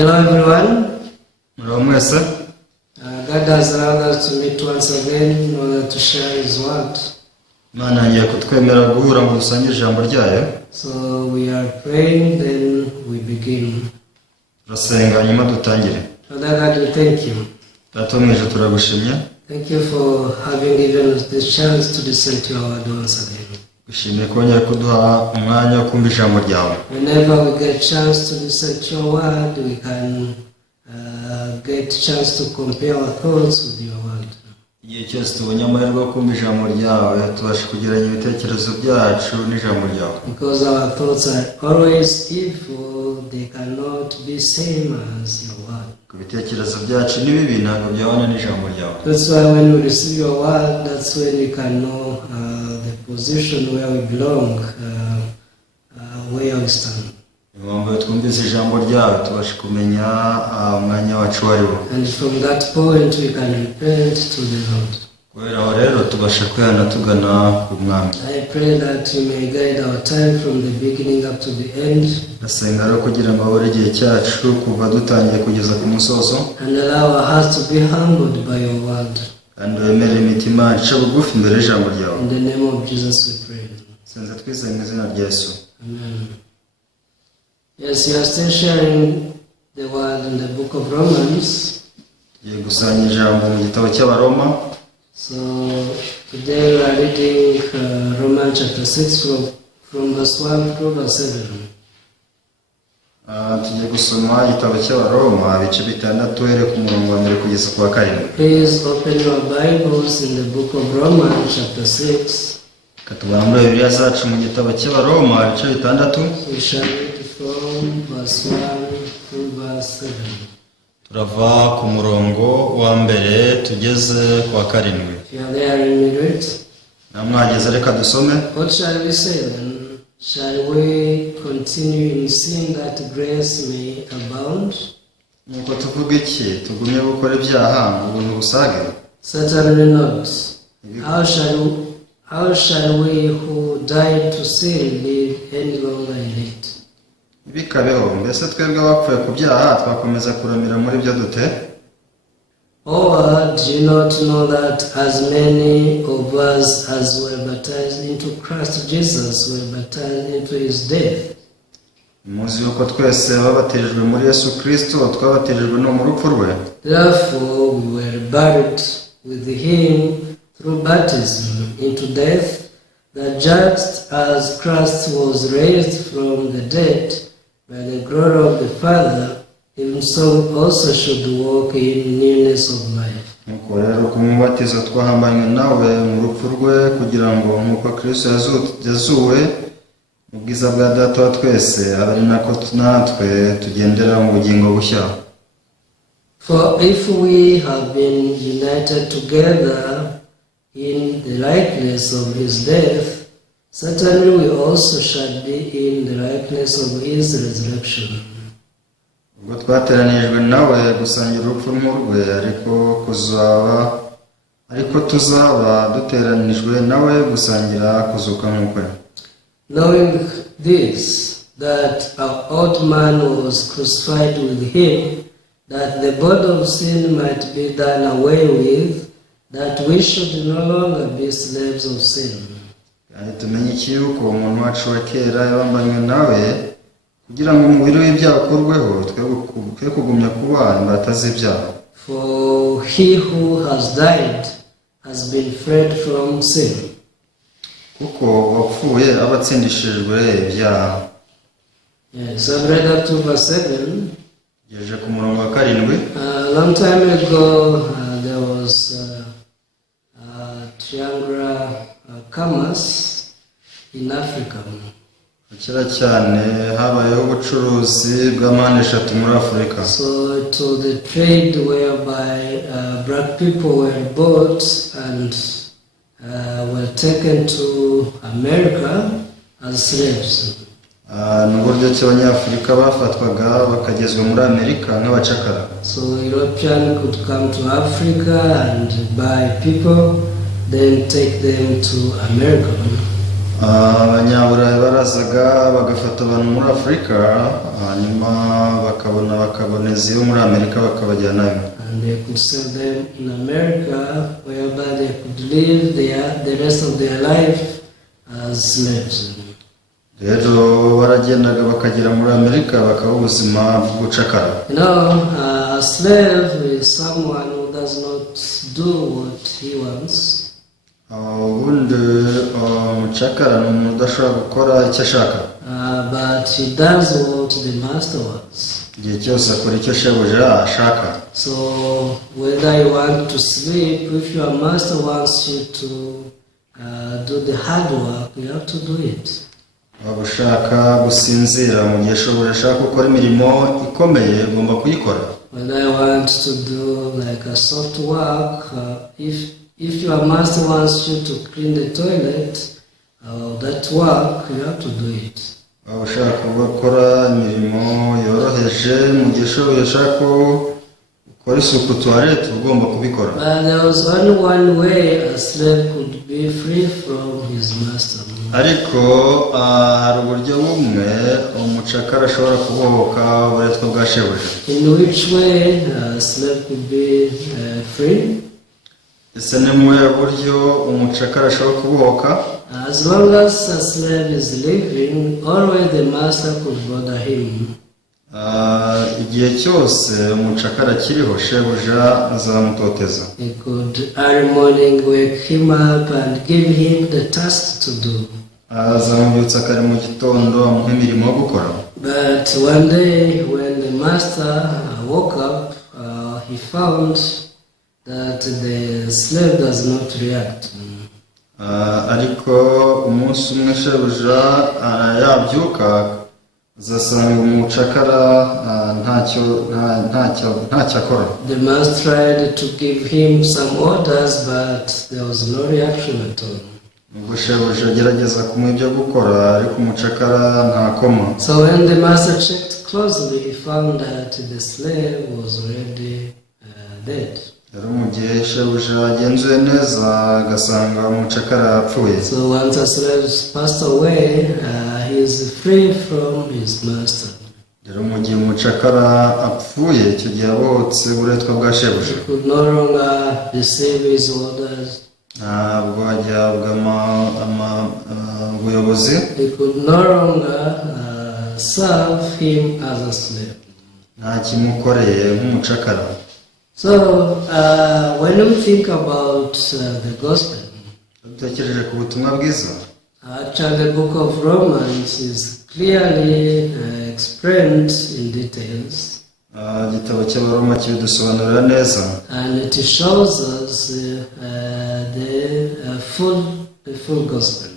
Hello everyone. God has allowed us to meet once again in order to share His word. So we are praying, then we begin. Father God, we thank you. Thank you for having given us this chance to listen to your word once again. Whenever we get a chance to listen to your word, we can get a chance to compare our thoughts with your word. Because our thoughts are always evil, they cannot be same as your word. That's why when we receive your word, that's when we can know the position where we belong, where we stand. And from that point we can repent to the Lord. I pray that you may guide our time from the beginning up to the end. And allow our hearts to be humbled by your word. In the name of Jesus we pray. Amen. Yes, we are still sharing the word in the book of Romans. So today we are reading Romans chapter 6 from verse 1 to verse 7. Please open your Bibles in the book of Romans chapter 6. We shall read from verse 1 to verse 7. Turava ku murongo wa mbere tugeze kwa karindwi. If you are there in read. Namwageze reka dusome. What shall we say then? Shall we continue in sin that grace may abound? Nuko tuvuga iki? Tugumye gukora ibyaha ubuntu busage? Certainly not. How shall we who died to sin live any longer in it? Bikabeho mbese twebwe bapfuye ku byaha twakomeza kuramira muri byo dute? Or do you not know that as many of us as were baptized into Christ Jesus were baptized into his death? Muzi yuko twese babatirijwe muri Yesu Kristo twabatirijwe no mu rupfu rwe. Therefore we were buried with him through baptism into death, that just as Christ was raised from the dead by the glory of the Father, even so also should walk in newness of life. Nuko rero kumubatiza twahambanywe nawe mu rupfu rwe kugira ngo nk'uko Kristo yazuwe mu bwiza bwa Data wa twese abari nako natwe tugendera mu bugingo bushya. For if we have been united together in the likeness of his death, certainly we also shall be in the likeness of his resurrection. Ubwo twateranijwe nawe gusangira urupfu rwe ariko tuzaba duteranijwe nawe gusangira kuzuka nk'ukwe. Knowing this, that our old man was crucified with him, that the body of sin might be done away with, that we should no longer be slaves of sin. Kandi tumenye iki yuko umuntu wacu wa kera yabambanywe nawe kugira ngo umubiri w'ibyaha ukurweho twe kugumya kuba imbata z'ibyaha. For he who has died has been freed from sin. Kuko wapfuye abatsindishijwe ibyaha. Yes, I've read up to verse 7. Yeje ku murongo wa karindwi. A long time ago there was triangular commerce in Africa. Kera cyane habayeho ubucuruzi bw'amande eshatu muri Afrika. So it was the trade whereby black people were bought and were taken to America as slaves. N'uburyo cy'Abanyafurika bafatwaga bakagezwa muri Amerika nk'abacakara. So European could come to Africa and buy people, then take them to America. abanyaburayi barazaga bagafata abantu muri Afurika hanyuma bakaboneza iyo muri Amerika bakabajyanayo. And they could sell them in America, whereby they could live the rest of their life as slaves. Rero baragendaga bakagera muri Amerika bakaba ubuzima bw'ubucakara. You know, a slave is someone who does not do what he wants. Ubundi umucakara ni umuntu udashobora gukora icyo ashaka. But he does what the master wants. Igihe cyose akora icyo shebuja ashaka. So whether you want to sleep, if your master wants you to do the hard work, you have to do it. Waba ushaka gusinzira mu gihe shebuja ashaka gukora imirimo ikomeye ugomba kuyikora. When I want to do like a soft work, if your master wants you to clean the toilet, that work, you have to do it. Waba ushaka gukora imirimo yoroheje mu gihe shebuja ashaka gukora isuku toilette ugomba kubikora. But there was only one way a slave could be free from his master. Ariko hari uburyo bumwe umucakara ashobora kubohoka uburetwa bwa shebuja. In which way a slave could be free? Ese ni mu buryo umucakara ashobora kubohoka? As long as a slave is living, always the master could bother him. Igihe cyose umucakara akiriho shebuja azamutoteza. He could every morning wake him up and give him the task to do. Azamubyutsa kare mu gitondo amuha imirimo yo gukora. But one day when the master woke up, he found that the slave does not react. Ariko umunsi umwe shebuja yabyuka azasanga umucakara ntacyo akora. The master tried to give him some orders, but there was no reaction at all. Ubwo shebuja agerageza kumuha ibyo gukora ariko umucakara ntakoma. So when the master checked closely, he found that the slave was already dead. Rero mu gihe shebuja agenzuye neza agasanga umucakara yapfuye. So once a slave passed away, he is free from his master. Rero mu gihe umucakara apfuye icyo gihe abohotse uburetwa bwa shebuja. He could no longer receive his orders. Ntabwo ahabwa ubuyobozi. He could no longer serve him as a slave. Nta kimukoreye nk'umucakara. So when we think about the gospel, dutekereje ku butumwa bwiza. Actually the book of Romans is clearly explained in details. Igitabo cy'Abaroma kibidusobanurira neza. And it shows us the full gospel.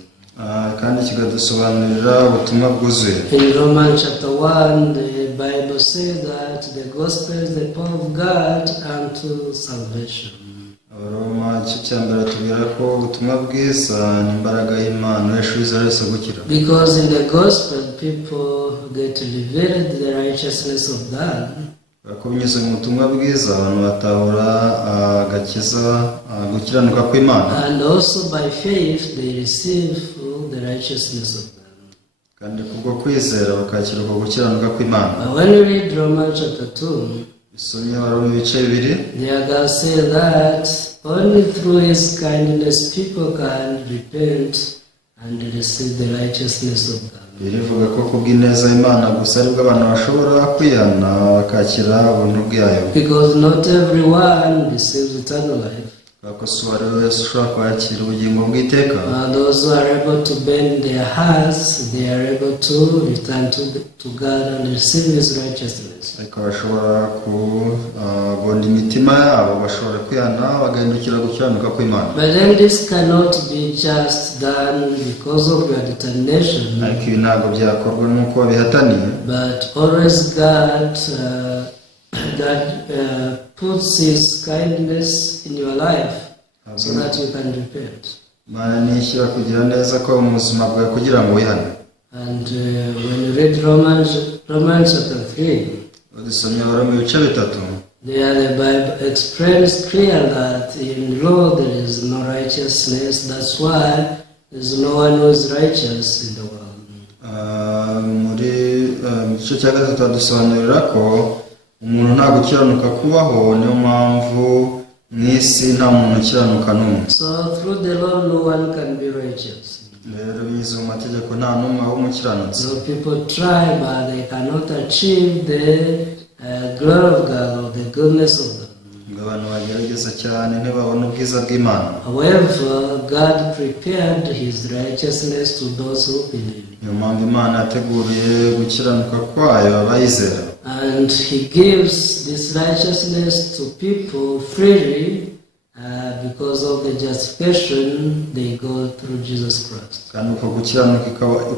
Kandi kigadusobanurira ubutumwa bwuzuye. In Romans chapter 1, the Bible says that the gospel is the power of God unto salvation. Abaroma igice cya mbere tubwira ko ubutumwa bwiza ni imbaraga y'Imana yashubiza wese gukira. Because in the gospel people get revealed the righteousness of God. Ko binyuze mu butumwa bwiza abantu batahura agakiza gukiranuka kw'Imana. And also by faith they receive the righteousness of God. Kandi kubwo kwizera bakakira uko gukiranuka kw'Imana. When we read Romans chapter 2, isomye Abaroma ibice bibiri. there God says that only through his kindness people can repent and receive the righteousness of God. Birivuga ko kubw'ineza y'Imana gusa aribwo abantu bashobora kwihana bakakira ubuntu bwayo. Because not everyone receives eternal life. Kuko si uwo ari we wese ushobora kwakira ubugingo bw'iteka. Those who are able to bend their hearts, they are able to return to God and receive his righteousness. Ariko bashobora kubonda imitima yabo bashobora kwihana bagahindukira gukiranuka kw'Imana. But then this cannot be just done because of your determination. Ariko ibi ntabwo byakorwa n'uko babihataniye. But always God puts his kindness in your life so that you can repent. Imana nishyira kugira neza ko mu buzima bwawe kugira ngo wihane. And when you read Romans chapter 3, dusomye Abaroma ibice bitatu. there the Bible explains clear that in law there is no righteousness. That's why there's no one who is righteous in the world. Muri mu gice cya gatatu dusobanurira ko umuntu nta gukiranuka kubaho, niyo mpamvu mu isi nta muntu ukiranuka n'umwe. So through the law no one can be righteous. Rero bize mu mategeko nta n'umwe w'umukiranutsi. So people try but they cannot achieve the glory of God or the goodness of God. Abantu bagerageza cyane ntibabona ubwiza bw'Imana. However, God prepared his righteousness to those who believe. Niyo mpamvu Imana yateguriye gukiranuka kwayo abayizera. And he gives this righteousness to people freely because of the justification they go through Jesus Christ. Kandi uko gukiranuka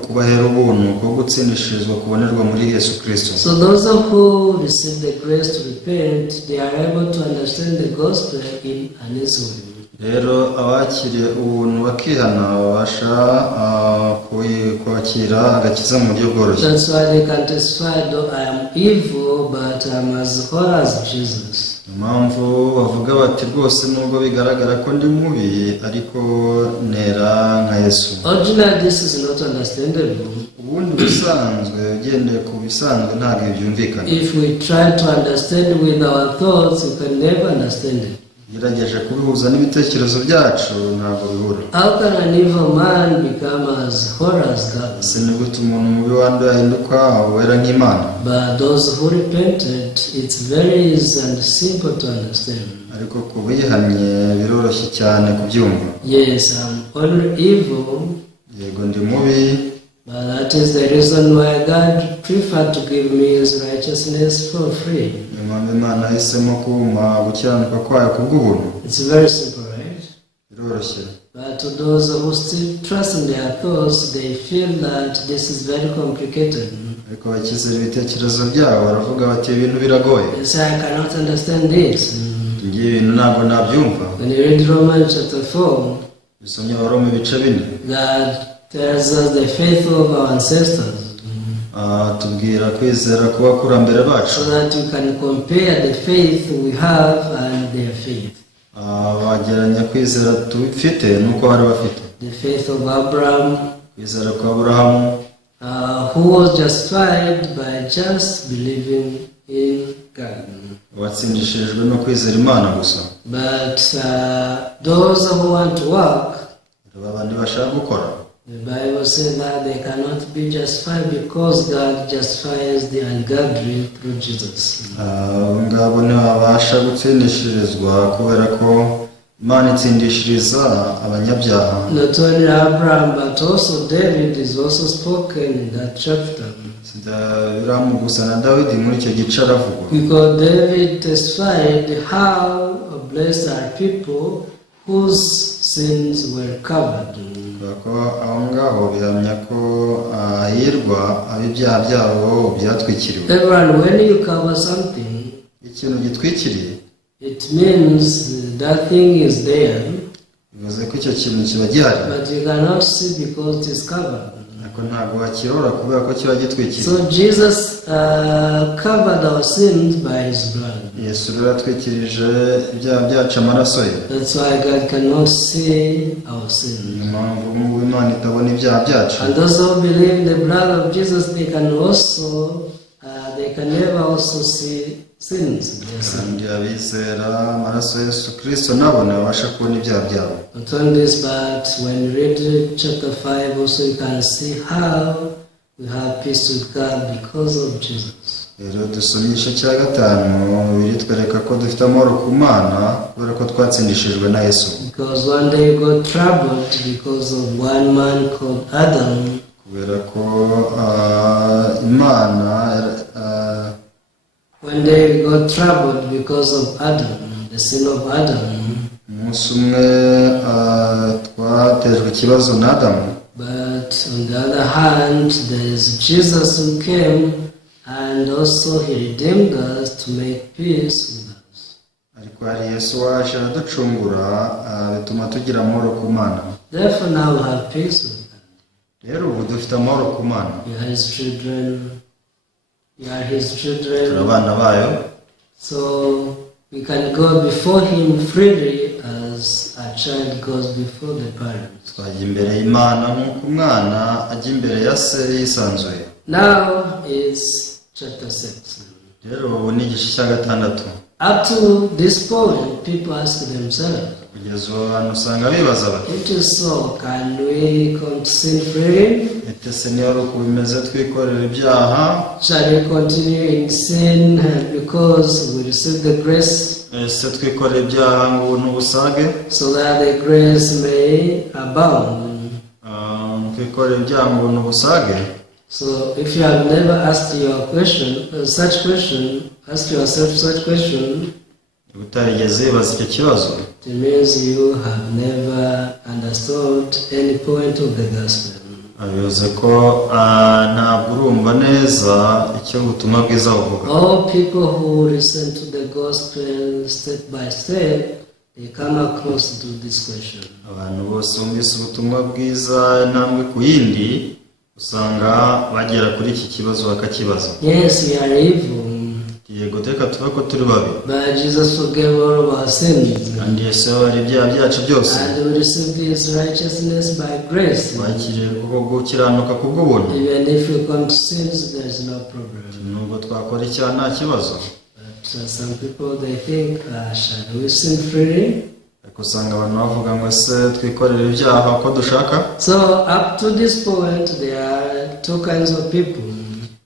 kubahera ubuntu ko gutsindishirizwa kubonerwa muri Yesu Kristo. So those who receive the grace to repent, they are able to understand the gospel in an easy way. Rero abakiriye ubuntu bakihana babasha kwakira agakiza mu buryo bworoshye. That's why they can testify, though I am evil, but I am as whole as Jesus. Impamvu bavuga bati rwose nubwo bigaragara ko ndi mubi ariko nera nka Yesu. Originally this is not understandable. Ubundi bisanzwe ugendeye ku bisanzwe ntabwo byumvikana. If we try to understand with our thoughts, we can never understand it. Gerageje kubihuza n'ibitekerezo byacu ntabwo bihura. How can an evil man become as whole as God? Sinigute umuntu mubi wanduye ahinduka wera nk'Imana. But those who repented, it's very easy and simple to understand. Ariko kubihanye biroroshye cyane kubyumva. Yes, I'm only evil. Yego ndi mubi. But that is the reason why God preferred to give me his righteousness for free. Imana yahisemo kuma gukiranuka kwayo kubw'ubuntu. It's very simple, right? Biroroshye. But to those who still trust in their thoughts, they feel that this is very complicated. Ariko bakizera ibitekerezo byabo baravuga bati ibintu biragoye. They say, I cannot understand this. Ngiye ibintu ntabwo nabyumva. When you read Romans chapter 4, Bisomye Abaroma ibice 4. God tells us the faith of our ancestors. Tubwira kwizera kw'abakurambere bacu. So that you can compare the faith we have and their faith. Bageranya kwizera tufite nuko bari bafite. The faith of Abraham, Kwizera kwa Aburahamu, who was justified by just believing in God. watsindishirijwe no kwizera Imana gusa. But those who want to work, Abandi bashaka gukora, the Bible says that they cannot be justified because God justifies the ungodly through Jesus. ngabo ntibabasha gutsindishirizwa kubera ko Imana itsindishiriza abanyabyaha. Not only Abraham but also David is also spoken in that chapter. Biramu gusa na Dawidi muri icyo gice aravugwa. Because David testified how blessed are people whose sins were covered. Kuko aho ngaho bihamya ko ahirwa ab'ibyaha byabo byatwikiriwe. Everyone, when you cover something, Ikintu gitwikiriye, it means that thing is there, bivuze ko icyo kintu kiba gihari, but you cannot see because it is covered. ariko ntabwo wakirora kubera ko kiba gitwikiriye. So Jesus covered our sins by his blood. Yesu rero yatwikirije ibyaha byacu amaraso ye. That's why God cannot see our sins. Niyo mpamvu n'ubwo Imana itabona ibyaha byacu. And those who believe in the blood of Jesus, they can never also see sins. Kandi abizera amaraso ya Yesu Kristo nabo ntibabasha kubona ibyaha byabo. Not only this, but when you read chapter 5 also you can see how we have peace with God because of Jesus. Rero dusomye igice cya 5 biritwereka ko dufite amahoro ku Mana kubera ko twatsindishijwe na Yesu. Because one day you got troubled because of one man called Adam. Kubera ko Imana One day we got troubled because of Adam, the sin of Adam. umunsi umwe twatejwe ikibazo na Adamu. But on the other hand, there is Jesus who came and also he redeemed us to make peace with us. Ariko hari Yesu waje araducungura bituma tugira amahoro ku Mana. Therefore now we have peace with God. Rero ubu dufite amahoro ku Mana. We are his children. We are his Turi children. abana bayo. So we can go before him freely as a child goes before the parents. twajya imbere y'Imana nk'uko umwana ajya imbere ya se yisanzuye. Now is chapter 6. Rero ubu ni igice cya gatandatu. Up to this point, people ask themselves, kugeza ubu abantu usanga bibaza bati, it is so, can we come to sin freely? ese niba ari uko bimeze twikorera ibyaha? Shall we continue in sin because we receive the grace? ese twikorera ibyaha ngo ubuntu busage? So that the grace may abound. Twikorera ibyaha ngo ubuntu busage? So if you have never asked your question, such question, ask yourself such question, utarigeze wibaza icyo kibazo, it means you have never understood any point of the gospel. bivuze ko ntabwo urumva neza icyo ubutumwa bwiza buvuga. All people who listen to the gospel step by step, they come across to this question. Abantu bose bumvise ubutumwa bwiza intambwe ku yindi, usanga bagera kuri iki kibazo bakakibaza. Yes, we are evil, yego teka tuvuga ko turi babi, but Jesus forgave all of our sins, kandi Yesu yabara ibyaha byacu byose, and we received His righteousness by grace. twakiriye kuko gukiranuka kubw'ubuntu. Even if you come to sins, there is no problem. nubwo twakora icyaha nta kibazo. But some people, they think, shall we sin freely? ariko usanga abantu bavuga ngo ese twikorera ibyaha uko dushaka. So up to this point, there are two kinds of people.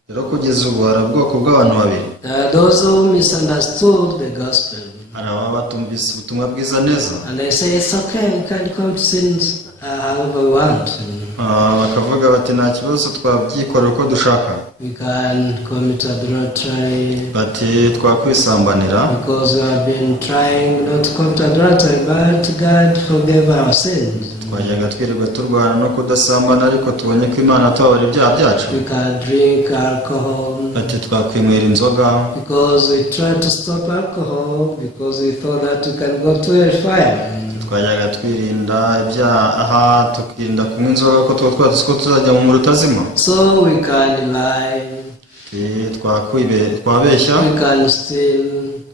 rero kugeza ubu hari ubwoko bw'abantu babiri. Those who misunderstood the gospel, hari ababa batumvise ubutumwa bwiza neza, and they say it's okay, we can come to sins however we want. bakavuga bati nta kibazo twabyikorera uko dushaka, We can commit adultery bati twakwisambanira because we have been trying not to commit adultery, but God forgave our sins. twajyaga twirirwa turwana no kudasambana ariko tubonye ko Imana tubabara ibyaha byacu. We can drink alcohol bati twakwinywera inzoga because we tried to stop alcohol because we thought that we can go to hellfire. twajyaga twirinda ibyaha tukirinda kunywa inzoga ko tuba twazi ko tuzajya mu muriro utazima. So we can lie, twabeshya, we can steal.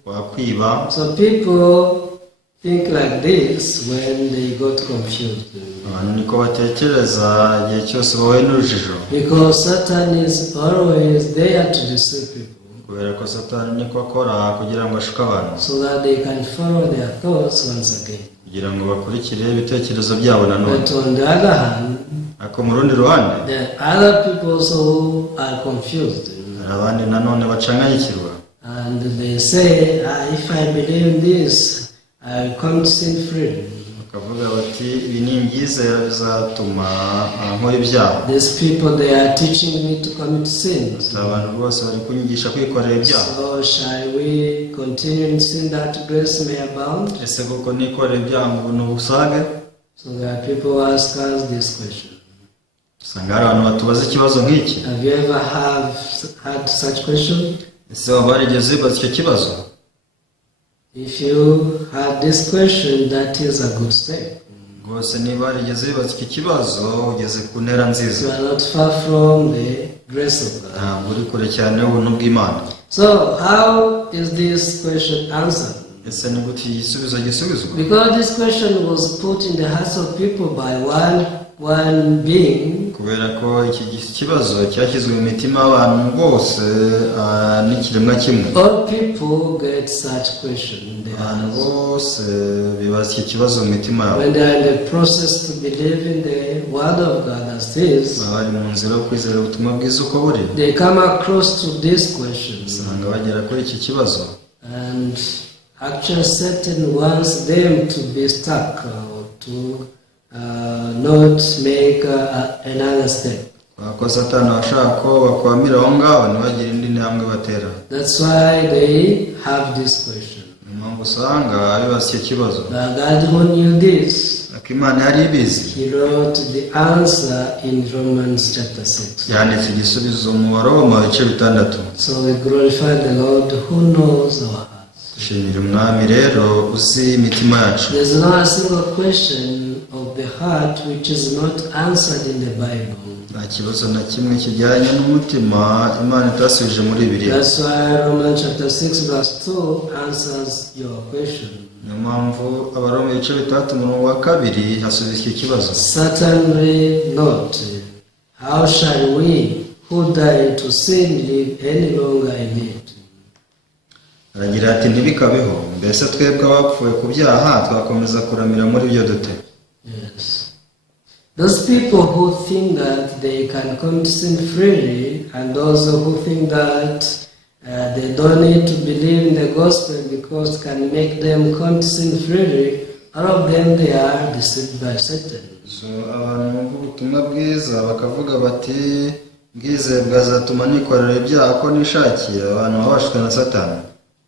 twakwiba. So people think like this when they got confused. abantu niko batekereza igihe cyose bahuye n'urujijo, Because Satan is always there to deceive people, kubera ko Satani niko akora kugira ngo ashuke abantu, so that they can follow their thoughts once again. kugira ngo bakurikire ibitekerezo byabo nanone. But on the other hand, ariko mu rundi ruhande there are other people also who are confused. hari abandi nanone bacanganyikirwa, And they say, if I believe in this, I will come to sin free. bakavuga bati ibi ni ibyizera bizatuma nkora ibyaha. These people, they are teaching me to commit sins. abantu rwose bari kunyigisha kwikorera ibyaha. So shall we continue in sin that grace may abound? ese koko nikorera ibyaha mu buntu busage? So there are people who ask us this question. usanga hari abantu batubaza ikibazo nk'iki. Have you ever had such question? ese waba warigeze wibaza icyo kibazo? If you had this question, that is a good step. rwose niba warigeze wibaza iki kibazo ugeze ku ntera nziza. You are not far from the grace of God. ntabwo uri kure cyane y'ubuntu bw'Imana. So how is this question answered? ese ni gute igisubizo gisubizwa? Because this question was put in the hearts of people by one being. kubera ko iki kibazo cyashyizwe mu mitima y'abantu bose n'ikiremwa kimwe. All people get such question in their abantu hearts. bose bibaza iki kibazo mu mitima yabo. When they are in the process to believe in the word of God as is, bari mu nzira yo kwizera ubutumwa bwiza uko buri, they come across to this question. usanga bagera kuri iki kibazo. And actually Satan wants them to be stuck or to not make another step. ko Satani ashaka ko bakwamira aho ngaho ntibagire indi ntambwe batera. That's why they have this question. ni mpamvu usanga bibaza icyo kibazo. God who knew this, ariko Imana yari ibizi, He wrote the answer in Romans chapter 6. yanditse igisubizo mu Baroma ibice 6. So we glorify the Lord who knows our hearts. dushimira Umwami rero uzi imitima yacu. There's not a single question of the heart which is not answered in the Bible. nta kibazo na kimwe kijyanye n'umutima Imana itasubije muri Bibiliya. That's why Romans chapter 6 verse 2 answers your question. Niyo mpamvu Abaroma ibice 3:2 hasubiza iki kibazo. Certainly not. How shall we who died to sin live any longer in it? Aragira ati ntibikabeho, mbese twebwe abapfuye ku byaha twakomeza kuramira muri byo dute? Yes. Those people who think that they can commit sin freely, and those who think that they don't need to believe in the gospel because it can make them commit sin freely, all of them they are deceived by Satan. So abantu b'ubutumwa bwiza bakavuga bati bwize bwazatuma nikorera ibyaha ko nishakiye, abantu babashwe na Satani.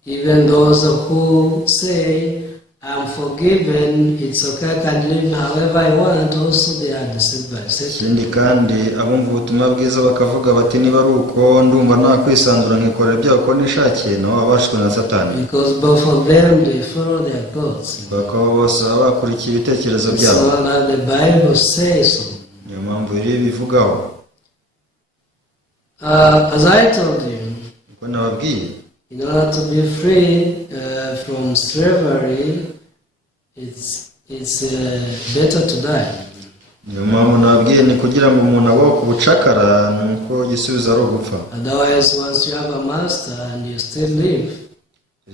Even those who say, I'm forgiven, it's okay, I can live however I want, also they are deceived by Satan. Ikindi kandi abumva ubutumwa bwiza bakavuga bati niba ari uko ndumva nakwisandura nkikorera ibyaha ko nishakiye, nabo babashwe na Satani. Because both of them, they follow their thoughts. Bakaba bose bakurikiye ibitekerezo byabo. So that the Bible says so. Niyo mpamvu iri bivugaho. As I told you, Uko nababwiye, in order to be free from slavery, it's better to die. niyo mpamvu nababwiye ni kugira ngo umuntu abaho ku bucakara nuko igisubizo ari ugupfa. Otherwise, once you have a master and you still live,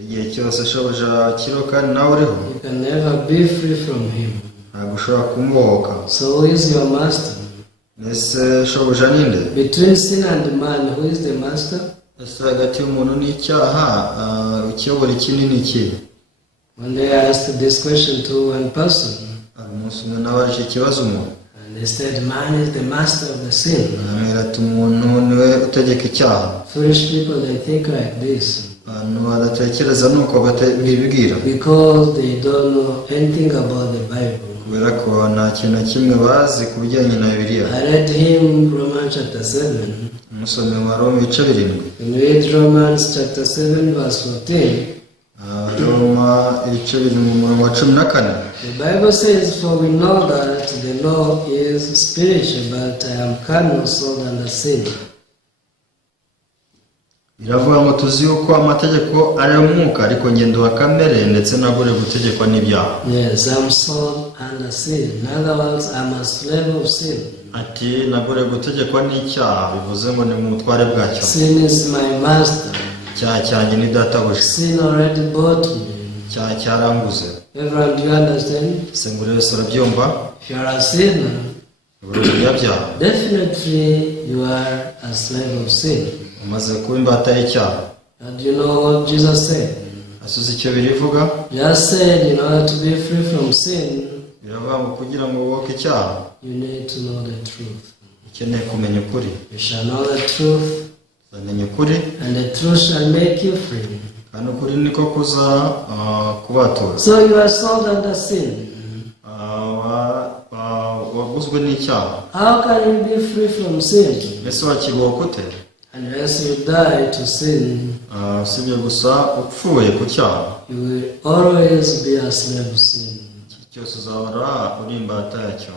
igihe cyose shobuja kiriho kandi nawe uriho, you can never be free from him. ntabwo ushobora kumubohoka. So who is your master? Ese shobuja ninde? Between sin and man, who is the master? Ese hagati y'umuntu n'icyaha ukiyobora ikindi ni iki? One day I asked this question to one person, umunsi umwe nabajije ikibazo umuntu, and they said, man is the master of the sin. arambwira ati umuntu niwe utegeka icyaha. Foolish people, they think like this. abantu badatekereza nuko bibwira, Because they don't know anything about the Bible. kubera ko nta kintu na kimwe bazi ku bijyanye na Bibiliya. I read him Romans chapter 7. Umusomyi wa Roma ibice 7. When we read Romans chapter 7 verse 14, Roma ibice 7 mu murongo wa 14. the Bible says, for we know that the law is spiritual, but I am carnal, sold under sin. Biravuga ngo tuzi yuko amategeko ari umwuka, ariko ngendo wa kamere ndetse nagure gutegekwa n'ibyaha. Yes, I'm sold under sin. In other words, I'm a slave of sin. Ati nagure gutegekwa n'icyaha, bivuze ngo ni mu butware bwacyo. Sin is my master. Icyaha cyanjye ni databuja. Sin already bought me. Icyaha cyaranguze. Everyone, do you understand? Se ngo wese urabyumva? If you are a sinner, definitely you are a slave of sin. umaze kuba imbata y'icyaha. And you know what Jesus said? asuze icyo birivuga? Just said, in order to be free from sin, biravuga ngo kugira ngo uboke icyaha, you need to know the truth. ukeneye kumenya ukuri. You shall know the truth, uzamenya ukuri, and the truth shall make you free. kandi ukuri niko kuza kubatura. So you are sold under sin. waguzwe n'icyaha. How can you be free from sin? ese wakiboka ute? Unless you die to sin, usibye gusa upfuye ku cyaha, you will always be a slave of sin. cyose uzahora uri imbata yacyo.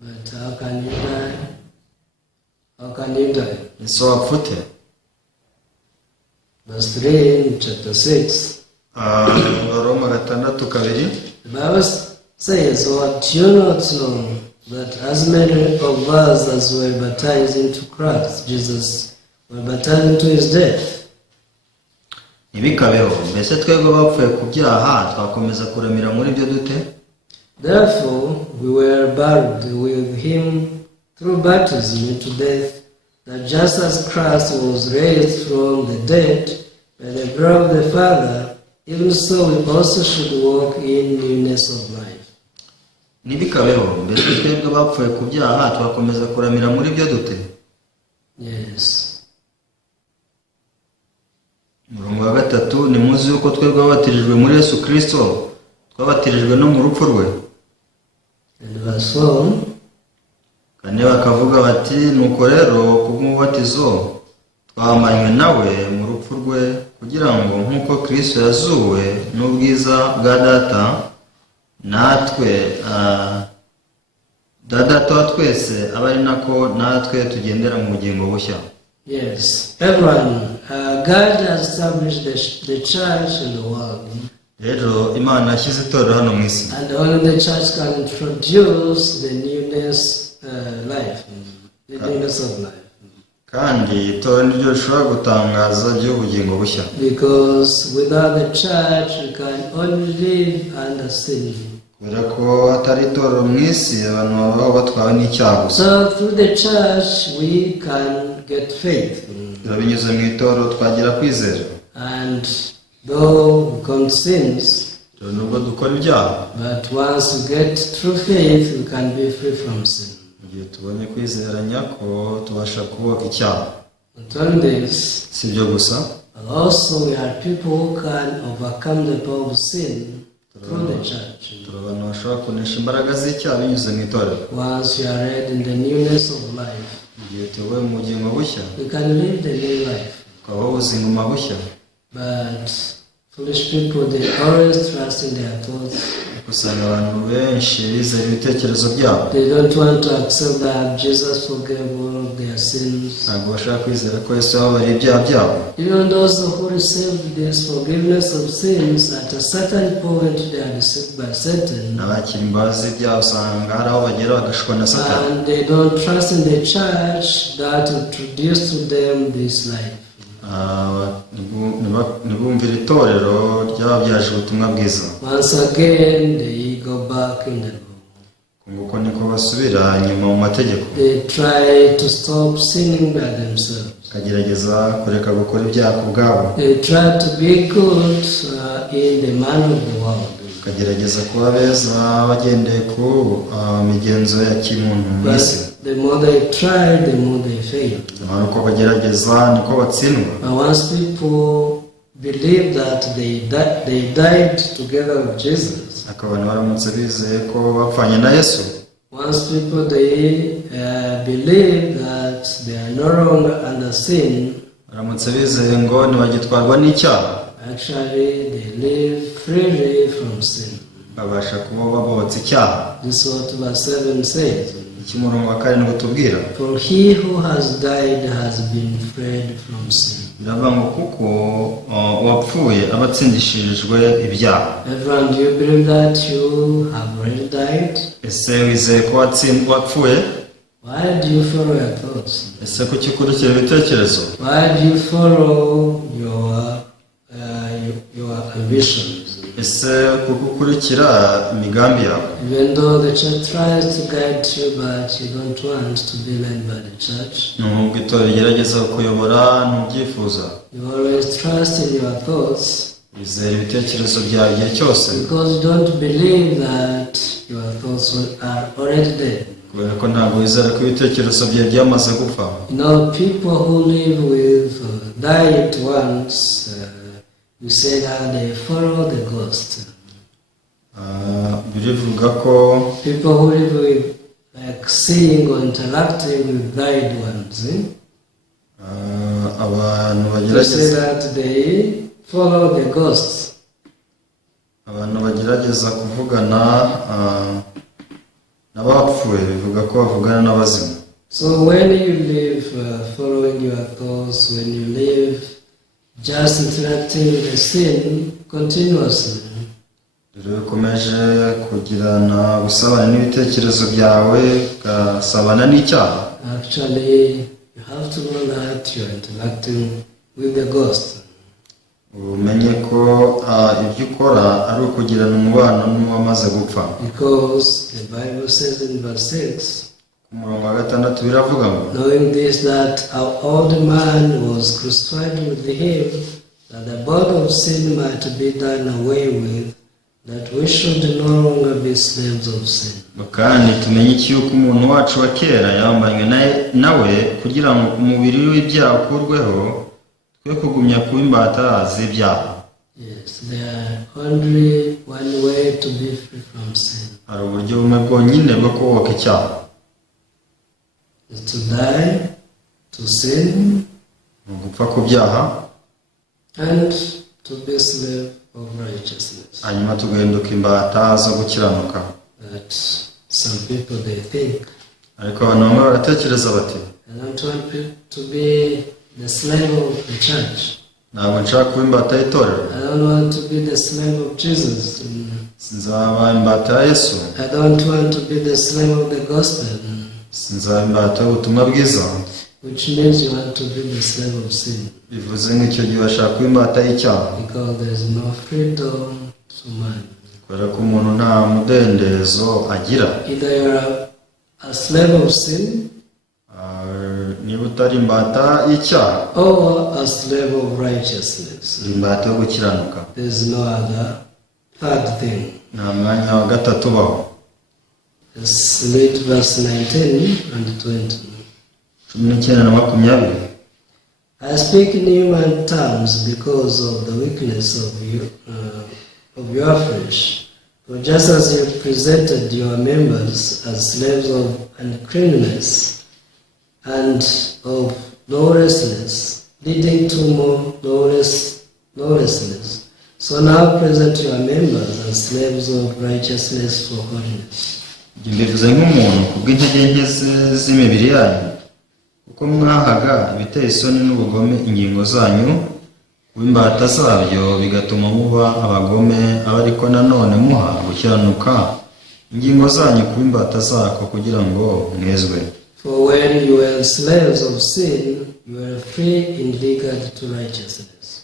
But how can you die? How can you die? ese wapfa ute? Verse 3 in chapter 6. Roma 6:2. The Bible says, what do you not know, that as many of us as were baptized into Christ Jesus were baptized into his death? Ntibikabeho, mbese twebwe bapfuye ku byaha twakomeza kuramira muri byo dute? Therefore we were buried with him through baptism into death, that just as Christ was raised from the dead by the glory of the Father, even so we also should walk in newness of life. Ntibikabeho, mbese twebwe bapfuye ku byaha twakomeza kuramira muri byo dute? Yes. Umurongo wa 3, ni muzi yuko twebwe babatirijwe muri Yesu Kristo, twabatirijwe no mu rupfu rwe. And verse 4, kandi bakavuga bati nuko rero kubw'umubatizo twamanywe nawe mu rupfu rwe, kugira ngo nk'uko Kristo yazuwe n'ubwiza bwa data, natwe data wa twese aba ari nako natwe tugendera mu bugingo bushya. Yes, everyone, God has established the church in the world. Rero Imana yashyize itorero hano mu isi, And only the church can introduce the newness life, the newness of life. kandi itorero niryo rishobora gutangaza by'ubugingo bushya. Because without the church, we can only live under sin. Kubera ko hatari itorero mu isi abantu babaho batwawe n'icyaha gusa. So through the church, we can get faith. Binyuze mu itorero twagira kwizera. And though we commit sins, nubwo dukora ibyaha, but once we get true faith, we can be free from sin. mu gihe tubonye kwizera nyako tubasha kuboka icyaha. Not only this, Si ibyo gusa, but also we are people who can overcome the power of sin through the church. turi abantu bashobora kunesha imbaraga z'icyaha binyuze mu itorero. Once we are read in the newness of life, mu gihe tuyobowe mu bugingo bushya, we can live the new life. tukabaho ubuzima bushya. But foolish people, they always trust in their thoughts. Usanga abantu benshi bizera ibitekerezo byabo. They don't want to accept that Jesus forgave all of their sins. Ntabwo bashaka kwizera ko Yesu yababariye ibyaha byabo. Even those who received this forgiveness of sins, at a certain point they are deceived by Satan. N'abakira imbabazi z'ibyaha usanga hari aho bagera bagashukwa na Satani. And they don't trust in the church that introduced to them this life. Ntibumvira itorero ryababyaje ubutumwa bwiza. Once again, they go back in the law. Nguko niko basubira inyuma mu mategeko. They try to stop sinning by themselves. Kagerageza kureka gukora ibyaha ku bwabo. They try to be good in the manner of the world. Kagerageza kuba beza bagendeye ku migenzo ya kimuntu mu isi. But the more they try, the more they fail. Uko bagerageza niko batsindwa. And once people believe that they died together with Jesus, Abantu baramutse bizeye ko bapfanye na Yesu. once people they believe that they are no longer under sin, Baramutse bizeye ngo ntibagitwarwa n'icyaha. actually they live freely from sin. Babasha kuba babotse icyaha. This is what verse 7 says. Ikimurongo wa karindwi tubwira. For he who has died has been freed from sin. Biravuga ngo kuko uwapfuye aba atsindishirijwe ibyaha. Everyone, do you believe that you have already died? Ese wizeye ko wapfuye? Why do you follow your thoughts? Ese kuki ukurikira ibitekerezo? Why do you follow your ambitions? Ese kuko ukurikira imigambi yawe? Even though the church tries to guide you, but you don't want to be led by the church. Nubwo itorero rigerageza kukuyobora ntubyifuza. You always trust in your thoughts. Wizera ibitekerezo byawe igihe cyose. Because you don't believe that your thoughts are already dead. Kubera ko ntabwo wizera ko ibitekerezo byawe byamaze gupfa. You know, people who live with died once, you say that they follow the ghost. Birivuga ko People who live with, like, seeing or interacting with died ones, abantu you say bagerageza that they follow the ghosts. abantu bagerageza kuvugana n'abapfuye bivuga ko bavugana n'abazima. So when you live following your thoughts, when you live just interacting with the sin continuously, Rero ukomeje kugirana gusabana n'ibitekerezo byawe ugasabana n'icyaha. actually you have to know that you are interacting with the ghost. Umenye ko ibyo ukora ari ukugirana umubano n'uwamaze gupfa. Because the Bible says in verse 6, Ku murongo wa 6 biravuga ngo knowing this, that our old man was crucified with him, that the body of sin might be done away with, that we should no longer be slaves of sin. kandi tumenye iki yuko umuntu wacu wa kera yambanywe nawe kugira ngo umubiri w'ibyaha ukurweho twe kugumya kuba imbata z'ibyaha. Yes, there are only one way to be free from sin. Hari uburyo bumwe bwonyine bwo kubohoka icyaha. Is to die to sin Ni ugupfa ku byaha and to be slave of righteousness. hanyuma tugahinduka imbata zo gukiranuka. That some people they think, ariko abantu bamwe baratekereza bati I don't want to be the slave of the church. ntabwo nshaka kuba imbata y'itorero, I don't want to be the slave of Jesus. sinzaba imbata ya Yesu, I don't want to be the slave of the gospel. sinzaba imbata y'ubutumwa bwiza, Which means you want to be the slave of sin. bivuze nk'icyo gihe bashaka kuba imbata y'icyaha, Because there is no freedom to man. kubera ko umuntu nta mudendezo agira. Either you are a slave of sin Niba utari imbata y'icyaha or a slave of righteousness. uri imbata yo gukiranuka, There is no other third thing. nta mwanya wa gatatu ubaho. Let's read verse 19 and 20. 19 na 20. I speak in human terms because of the weakness of your flesh. For just as you presented your members as slaves of uncleanness and of lawlessness, leading to more lawlessness, so now present your members as slaves of righteousness for holiness. Mbivuze nk'umuntu kubw'intege nke z'imibiri yanyu, kuko mwahaga ibiteye isoni n'ubugome ingingo zanyu kuba imbata zabyo, bigatuma muba abagome, ariko nanone muha gukiranuka ingingo zanyu kuba imbata zako kugira ngo mwezwe. For when you were slaves of sin, you were free indeed to righteousness.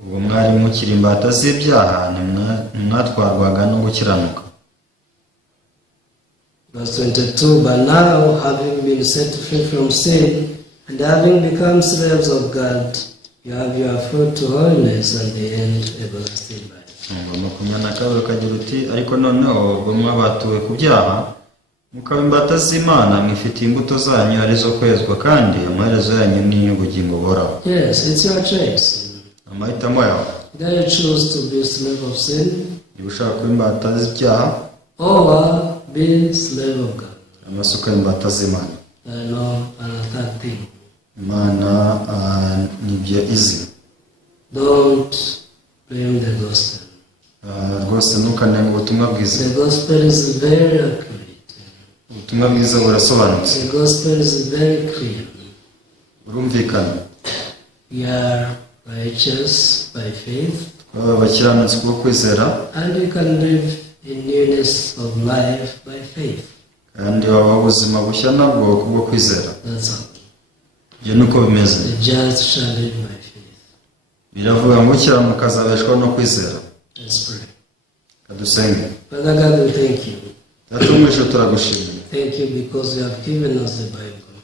Ubwo mwari mukiri imbata z'ibyaha, ntimwatwarwaga no gukiranuka. Verse 22, but now, having been set free from sin, and having become slaves of God, you have your fruit to holiness and the end everlasting life. 22 kagira uti, ariko noneho ubwo mwabatuwe ku byaha, mukaba imbata z'Imana, mwifitiye imbuto zanyu arizo kwezwa, kandi amaherezo yanyu ni ubugingo buhoraho. Yes, it's your choice. Amahitamo yawe. Either you choose to be a slave of sin, niba ushaka kuba imbata z'ibyaha or be slave of God. amasuka imbata z'Imana. I know another thing. Imana nibyo izi. Don't blame the gospel. Rwose ntukanenga ubutumwa bwiza. The gospel is very accurate. Ubutumwa bwiza burasobanutse. The gospel is very clear. Burumvikana. We are righteous by faith. Abakiranutsi bwo kwizera. And you can live in newness of life by faith. Kandi wabaho ubuzima bushya nabwo kubwo kwizera. That's all. Ibyo nuko bimeze. The just shall live by faith. Biravuga ngo ukiranuka azabeshwaho no kwizera. Let's pray. Kadusenge. Father God, we thank you. Datumwisho turagushimira. Thank you because you have given us the Bible.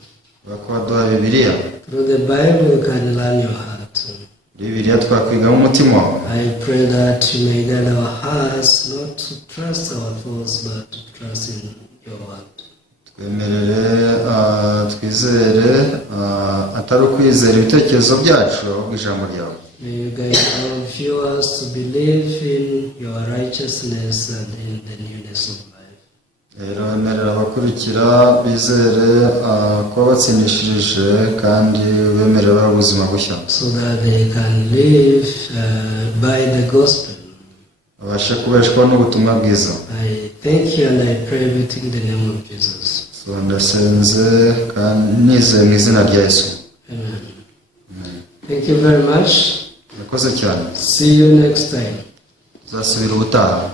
Bakwaduha Bibiliya. Through the Bible we can learn your heart. Bibiliya twakwigamo umutima wawe. I pray that you may guide our hearts not to trust our thoughts but to trust in your word. Twemerere twizere atari ukwizera ibitekerezo byacu ahubwo ijambo ryawe. May you guide our viewers to believe in your righteousness and in the newness of life. Rero wemerera abakurikira bizere ko batsindishirije kandi bemerera ubuzima bushya. So that they can live by the gospel. Babashe kubeshwaho n'ubutumwa bwiza. I thank you and I pray everything in the name of Jesus. So ndasenze kandi nizeye mu izina rya Yesu. Amen. Thank you very much. Murakoze cyane. See you next time. Tuzasubira ubutaha.